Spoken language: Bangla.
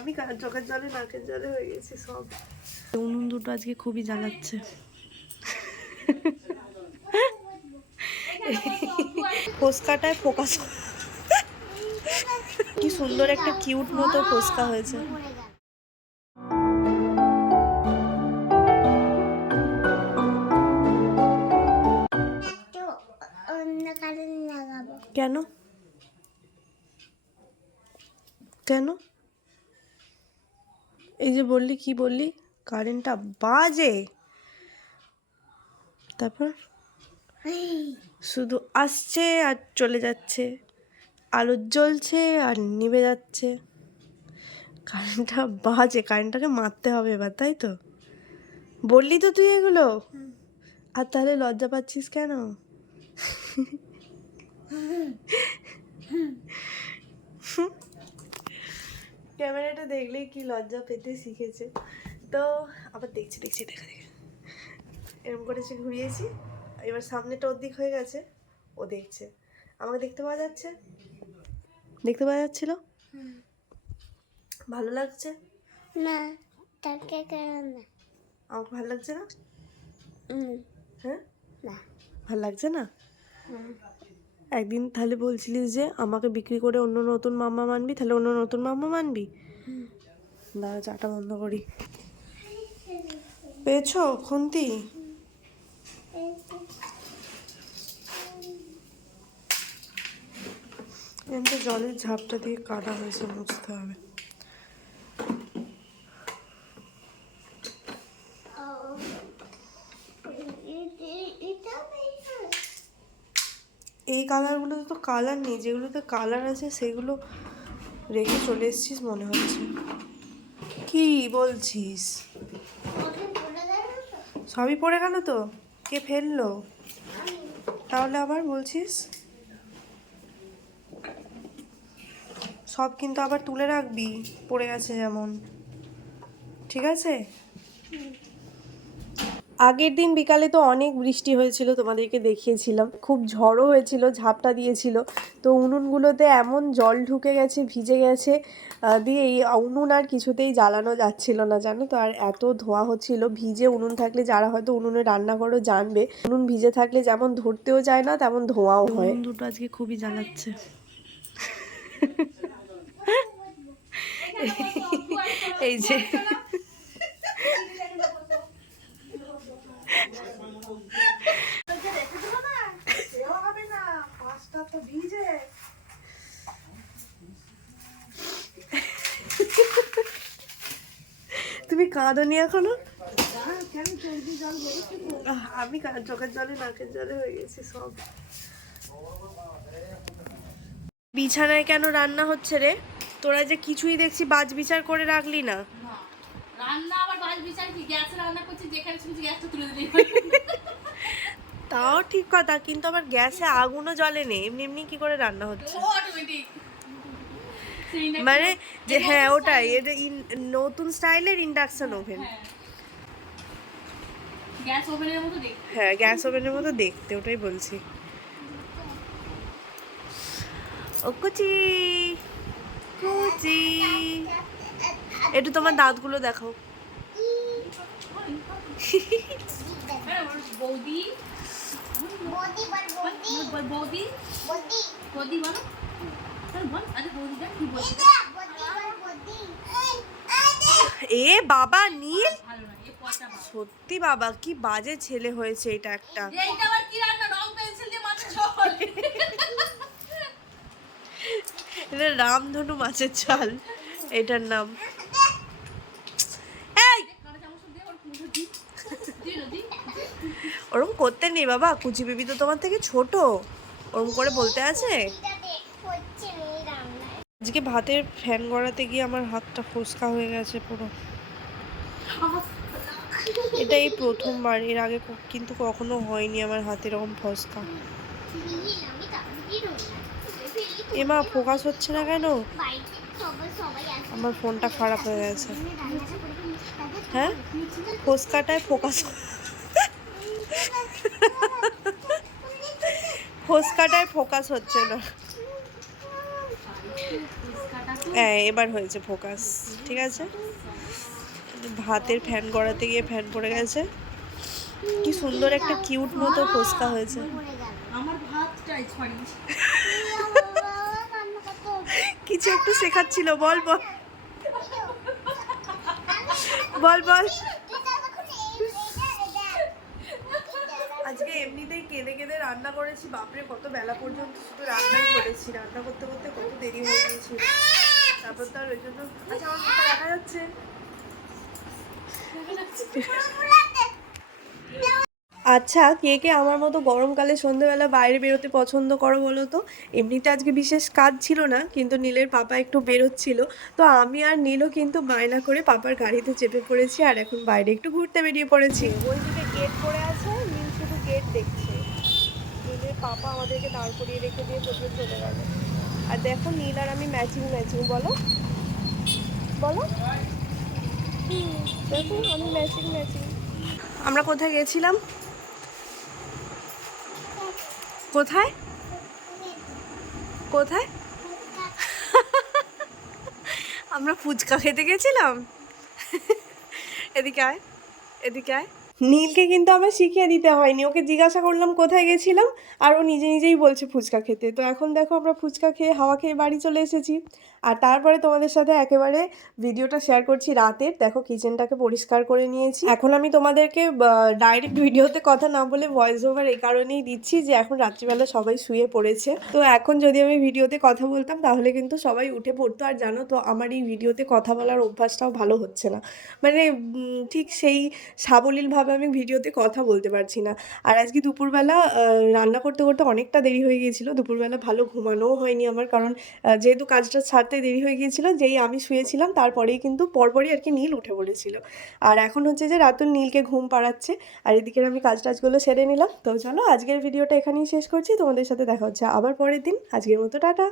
আমি চোখের জলে নাকের জলে হয়ে গেছি সব। উনুন দুটো আজকে খুবই জ্বালাচ্ছে। ফোসকাটায় ফোকাস, কি সুন্দর একটা কিউট মতো ফোসকা হয়েছে। কেন কেন এই যে বললি, কি বললি, কারেন্টটা বাজে, তারপর শুধু আসছে আর চলে যাচ্ছে, আলো জ্বলছে আর নিভে যাচ্ছে, কারেন্টটা বাজে, কারেন্টটাকে মারতে হবে এবার, তাই তো বললি তো তুই এগুলো। আর তাহলে লজ্জা পাচ্ছিস কেন? ক্যামেরাটা দেখলেই কি লজ্জা পেতে শিখেছে। তো আবার দেখছি দেখছি দেখা দেখে এরকম করেছি, ঘুরিয়েছি, এবার সামনেটা ওর দিক হয়ে গেছে, ও দেখছে, আমাকে দেখতে পাওয়া যাচ্ছে, দেখতে পাওয়া যাচ্ছিল, ভালো লাগছে না, তাকে কেন না? আমাকে ভালো লাগছে না? হ্যাঁ, না ভালো লাগছে না? একদিন তাহলে বলছিলিস যে আমাকে বিক্রি করে অন্য নতুন মাম্মা মানবি, তাহলে অন্য নতুন মাম্মা মানবি। দাঁড়া চাটা বন্ধ করি। পেয়েছো খুন্তি? এমনি জলের ঝাপটা দিয়ে কাদা হয়েছে, মুছতে হবে। এই কালারগুলোতে তো কালার নেই, যেগুলোতে কালার আছে সেগুলো রেখে চলে এসেছিস মনে হচ্ছে। কি বলছিস? সবই পড়ে গেল তো? কে ফেললো? তাহলে আবার বলছিস সব কিন্তু আবার তুলে রাখবি, পড়ে গেছে যেমন, ঠিক আছে? আগের দিন বিকালে তো অনেক বৃষ্টি হয়েছিল, তোমাদেরকে দেখিয়েছিলাম, খুব ঝড়ও হয়েছিল, ঝাপটা দিয়েছিল, তো উনুনগুলোতে এমন জল ঢুকে গেছে, ভিজে গেছে, দিয়ে এই উনুন আর কিছুতেই জ্বালানো যাচ্ছিল না, জানো তো। আর এত ধোঁয়া হচ্ছিল, ভিজে উনুন থাকলে, যারা হয়তো উনুনে রান্না করো জানবে, উনুন ভিজে থাকলে যেমন ধরতেও যায় না, তেমন ধোঁয়াও হয়। উনুন দুটো আজকে খুবই জ্বালাচ্ছে। এই যে তুমি কাঁদনি এখনো? আমি চোখের জলে নাকের জলে হয়ে গেছি সব। বিছানায় কেন রান্না হচ্ছে রে? তোরা যে কিছুই দেখছি বাজ বিচার করে রাখলি না। রান্না আবার বাজ বিচার কি? গ্যাসে রান্না করছি, যেখানে শুনছি গ্যাসটা তুলে দিই। তাও ঠিক কথা, কিন্তু আবার গ্যাসে আগুনও জ্বলে নেই, এমনি এমনি কি করে রান্না হচ্ছে? অটোমেটিক মানে যে হ্যাঁ ওটাই, এটা নতুন স্টাইলের ইন্ডাকশন ওভেন। গ্যাস ওভেনের মতো দেখতে। হ্যাঁ, গ্যাস ওভেনের মতো দেখতে, ওটাই বলছি। ও কুচি কুচি, একটু তোমার দাঁতগুলো দেখাও। বৌদি বৌদি বল, বৌদি বৌদি বৌদি বৌদি বলো, বল আরে বৌদিটা কি বলছে? এ বাবা নীল, ভালো না এ পচা বাবা। সত্যি বাবা কি বাজে ছেলে হয়েছে এটা একটা। এইটা আবার কি রান্না? রং পেন্সিল দিয়ে মাছের ঝোল। এটা রামধনু মাছের ঝাল এটার নাম। এই কাঁটা চামচ দিয়ে ওর মুখে দি দি। ওরকম করতে নেই বাবা, কুচি বেবি তো তোমার থেকে ছোট, ওরকম করে বলতে আছে। আজকে ভাতের ফ্যান গড়াতে গিয়ে আমার হাতটা ফোসকা হয়ে গেছে পুরো। এটা এই প্রথমবার, এর আগে কিন্তু কখনো হয়নি আমার হাতে এরকম ফোসকা। এমা ফোকাস হচ্ছে না কেন? আমার ফোনটা খারাপ হয়ে গেছে। হ্যাঁ, ফোসকাটায় ফোকাস, ফোসকাটায় ফোকাস হচ্ছে না। হ্যাঁ এবার হয়েছে ফোকাস, ঠিক আছে। ভাতের ফ্যান করাতে গিয়ে ফ্যান পড়ে গেছে। কি সুন্দর একটা কিউট মতো ফুচকা হয়েছে। পড়ে গেল আমার ভাতটাই সরি কিছু একটু শেখাচ্ছিল, বল বল বল বল। আজকে এমনিতেই কেঁদে কেঁদে রান্না করেছি, বাপরে কত বেলা পর্যন্ত শুধু রান্নাই করেছি, রান্না করতে করতে কত দেরি হয়ে গিয়েছিল। তারপর তো আর ওই জন্য, আচ্ছা আমার মুখটা দেখা যাচ্ছে। আচ্ছা কে কে আমার মতো গরমকালে সন্ধ্যেবেলা বাইরে বেরোতে পছন্দ করো বলো তো? এমনিতে আজকে বিশেষ কাজ ছিল না, কিন্তু নীলের পাপা একটু বেরোচ্ছিল, তো আমি আর নীলও কিন্তু বায়না করে পাপার গাড়িতে চেপে পড়েছি আর এখন বাইরে একটু ঘুরতে বেরিয়ে পড়েছি। ওইদিকে গেট পড়ে আছে, নীল শুধু গেট দেখছে। নীলের পাপা আমাদেরকে দাঁড় করিয়ে রেখে দিয়ে কোথাও চলে গেল। আর দেখো নীল আর আমি ম্যাচিং ম্যাচিং, বলো বলো। দেখো আমি ম্যাচিং ম্যাচিং। আমরা কোথায় গেছিলাম? কোথায় কোথায়? আমরা ফুচকা খেতে গেছিলাম। এদিকে আয়, এদিকে আয়। নীলকে কিন্তু আমার শিখিয়ে দিতে হয়নি, ওকে জিজ্ঞাসা করলাম কোথায় গেছিলাম আর ও নিজে নিজেই বলছে ফুচকা খেতে। তো এখন দেখো আমরা ফুচকা খেয়ে হাওয়া খেয়ে বাড়ি চলে এসেছি। আর তারপরে তোমাদের সাথে একেবারে ভিডিওটা শেয়ার করছি রাতের। দেখো কিচেনটাকে পরিষ্কার করে নিয়েছি। এখন আমি তোমাদেরকে ডাইরেক্ট ভিডিওতে কথা না বলে ভয়েস ওভার এই কারণেই দিচ্ছি যে এখন রাত্রিবেলা সবাই শুয়ে পড়েছে। তো এখন যদি আমি ভিডিওতে কথা বলতাম তাহলে কিন্তু সবাই উঠে পড়তো। আর জানো তো আমার এই ভিডিওতে কথা বলার অভ্যাসটাও ভালো হচ্ছে না, মানে ঠিক সেই সাবলীলভাবে আমি ভিডিওতে কথা বলতে পারছি না। আর আজকে দুপুরবেলা রান্না করতে করতে অনেকটা দেরি হয়ে গিয়েছিলো। দুপুরবেলা ভালো ঘুমানোও হয়নি আমার, কারণ যেহেতু কাজটা ছাড়তে দেরি হয়ে গিয়েছিলো, যেই আমি শুয়েছিলাম তারপরেই কিন্তু পরপরই আর কি নীল উঠে পড়েছিল। আর এখন হচ্ছে যে রাতুল নীলকে ঘুম পাড়াচ্ছে আর এদিকে আমি কাজ টাজগুলো সেরে নিলাম। তো চলো আজকের ভিডিওটা এখানেই শেষ করছি, তোমাদের সাথে দেখা হচ্ছে আবার পরের দিন। আজকের মতো টাটা।